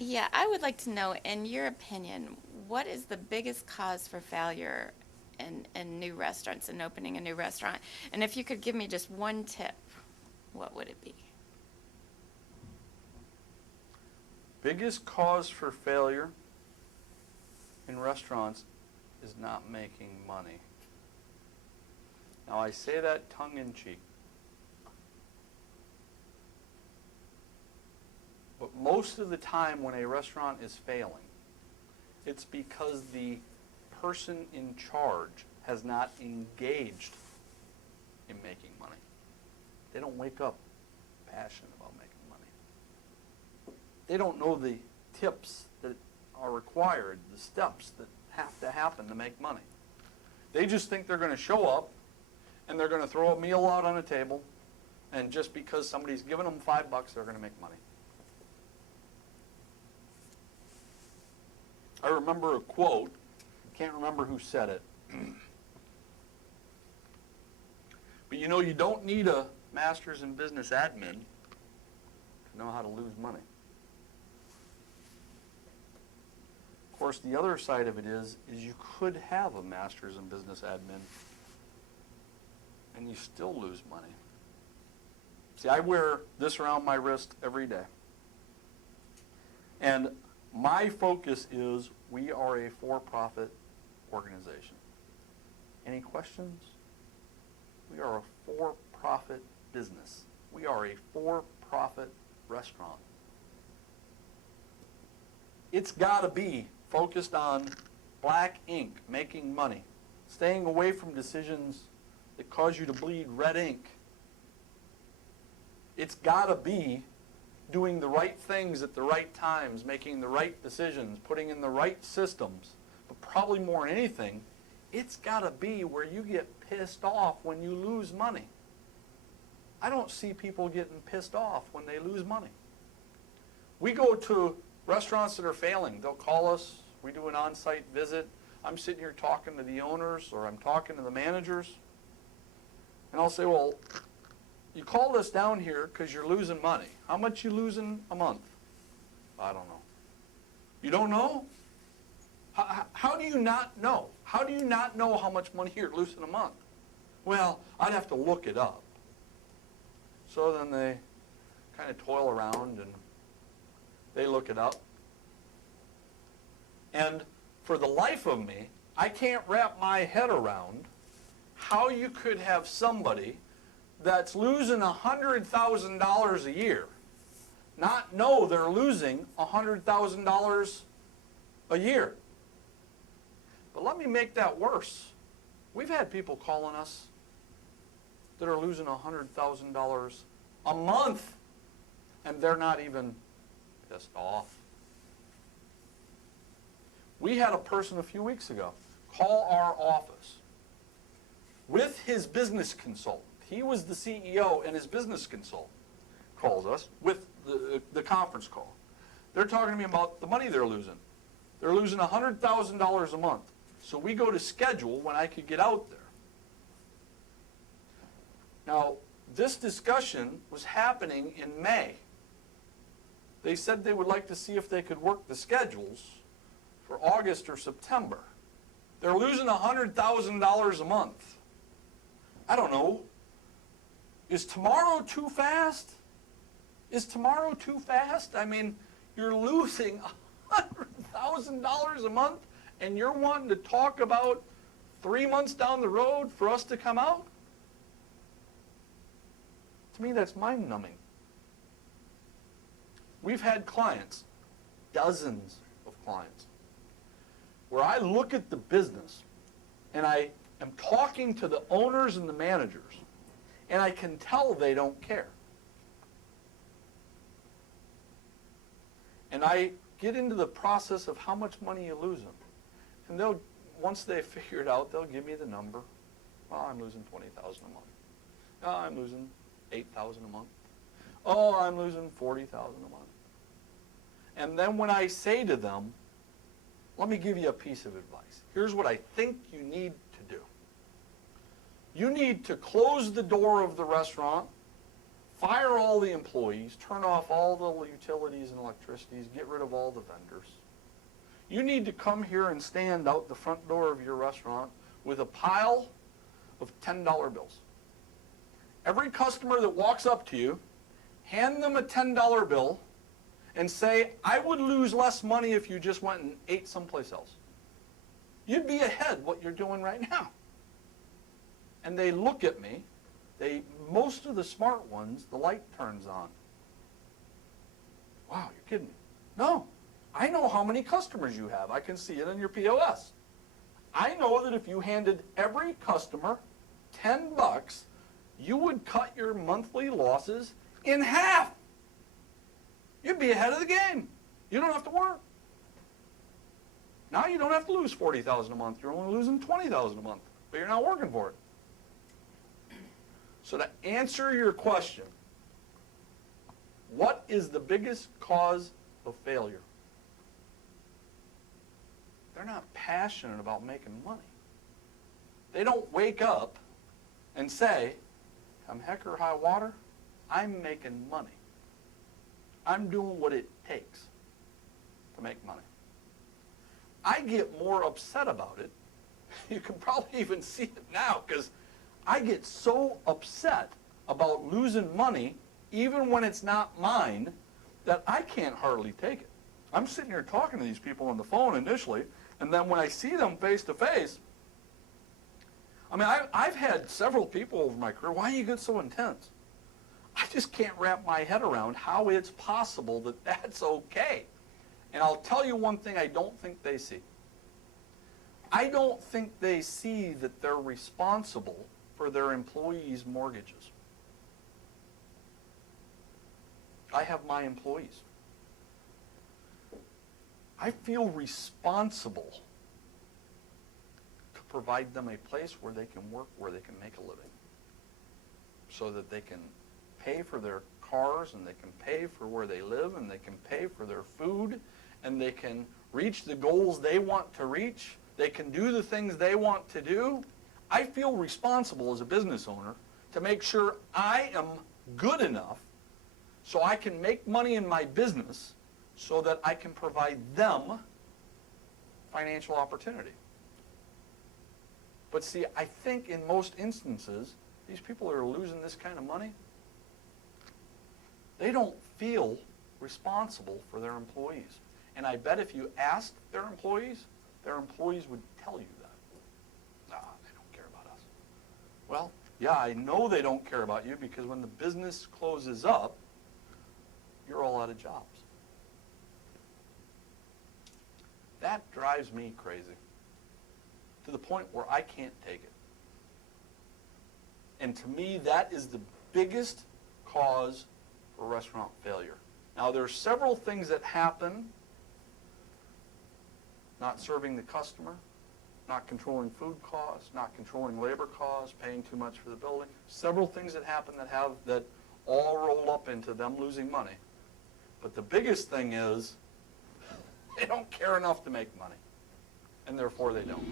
Yeah, I would like to know, in your opinion, what is the biggest cause for failure in new restaurants and opening a new restaurant? And if you could give me just one tip, what would it be? Biggest cause for failure in restaurants is not making money. Now, I say that tongue in cheek. But most of the time when a restaurant is failing, it's because the person in charge has not engaged in making money. They don't wake up passionate about making money. They don't know the tips that are required, the steps that have to happen to make money. They just think they're going to show up and they're going to throw a meal out on a table, and just because somebody's giving them $5, they're going to make money. I remember a quote, can't remember who said it, but you know, you don't need a master's in business admin to know how to lose money. Of course, the other side of it is you could have a master's in business admin and you still lose money. See, I wear this around my wrist every day. And my focus is we are a for-profit organization. Any questions? We are a for-profit business. We are a for-profit restaurant. It's got to be focused on black ink, making money, staying away from decisions that cause you to bleed red ink. It's got to be doing the right things at the right times, making the right decisions, putting in the right systems. But probably more than anything, it's got to be where you get pissed off when you lose money. I don't see people getting pissed off when they lose money. We go to restaurants that are failing. They'll call us. We do an on-site visit. I'm sitting here talking to the owners, or I'm talking to the managers. And I'll say, well, you called us down here because you're losing money. How much you losing a month? I don't know. You don't know? How do you not know? How do you not know how much money you're losing a month? Well, I'd have to look it up. So then they kind of toil around and they look it up. And for the life of me, I can't wrap my head around how you could have somebody that's losing $100,000 a year not know they're losing $100,000 a year. But let me make that worse. We've had people calling us that are losing $100,000 a month, and they're not even pissed off. We had a person a few weeks ago call our office with his business consultant. He was the CEO, and his business consultant calls us with the conference call. They're talking to me about the money they're losing. They're losing $100,000 a month. So we go to schedule when I could get out there. Now, this discussion was happening in May. They said they would like to see if they could work the schedules for August or September. They're losing $100,000 a month. I don't know. Is tomorrow too fast? Is tomorrow too fast? I mean, you're losing $100,000 a month, and you're wanting to talk about 3 months down the road for us to come out? To me, that's mind-numbing. We've had clients, dozens of clients, where I look at the business and I am talking to the owners and the managers, and I can tell they don't care. And I get into the process of how much money you lose them. And they'll, once they figure it out, they'll give me the number. Oh, I'm losing $20,000 a month. Oh, I'm losing $8,000 a month. Oh, I'm losing $40,000 a month. And then when I say to them, let me give you a piece of advice. Here's what I think you need to do. You need to close the door of the restaurant fire all the employees, turn off all the utilities and electricities, get rid of all the vendors. You need to come here and stand out the front door of your restaurant with a pile of $10 bills. Every customer that walks up to you, hand them a $10 bill and say, I would lose less money if you just went and ate someplace else. You'd be ahead what you're doing right now. And they look at me. Most of the smart ones, the light turns on. Wow, you're kidding me. No, I know how many customers you have. I can see it in your POS. I know that if you handed every customer $10, you would cut your monthly losses in half. You'd be ahead of the game. You don't have to work. Now you don't have to lose $40,000 a month. You're only losing $20,000 a month, but you're not working for it. So to answer your question, what is the biggest cause of failure? They're not passionate about making money. They don't wake up and say, come heck or high water, I'm making money. I'm doing what it takes to make money. I get more upset about it. You can probably even see it now because I get so upset about losing money, even when it's not mine, that I can't hardly take it. I'm sitting here talking to these people on the phone initially, and then when I see them face to face, I mean, I've had several people over my career, why do you get so intense? I just can't wrap my head around how it's possible that that's okay. And I'll tell you one thing I don't think they see. I don't think they see that they're responsible for their employees' mortgages. I have my employees. I feel responsible to provide them a place where they can work, where they can make a living, so that they can pay for their cars, and they can pay for where they live, and they can pay for their food, and they can reach the goals they want to reach. They can do the things they want to do. I feel responsible as a business owner to make sure I am good enough so I can make money in my business so that I can provide them financial opportunity. But see, I think in most instances, these people that are losing this kind of money, they don't feel responsible for their employees. And I bet if you asked their employees would tell you that. Nah, they don't care about us. Well, yeah, I know they don't care about you because when the business closes up, you're all out of jobs. That drives me crazy to the point where I can't take it. And to me, that is the biggest cause for restaurant failure. Now, there are several things that happen. Not serving the customer, not controlling food costs, not controlling labor costs, paying too much for the building. Several things that happen that all roll up into them losing money. But the biggest thing is they don't care enough to make money, and therefore they don't.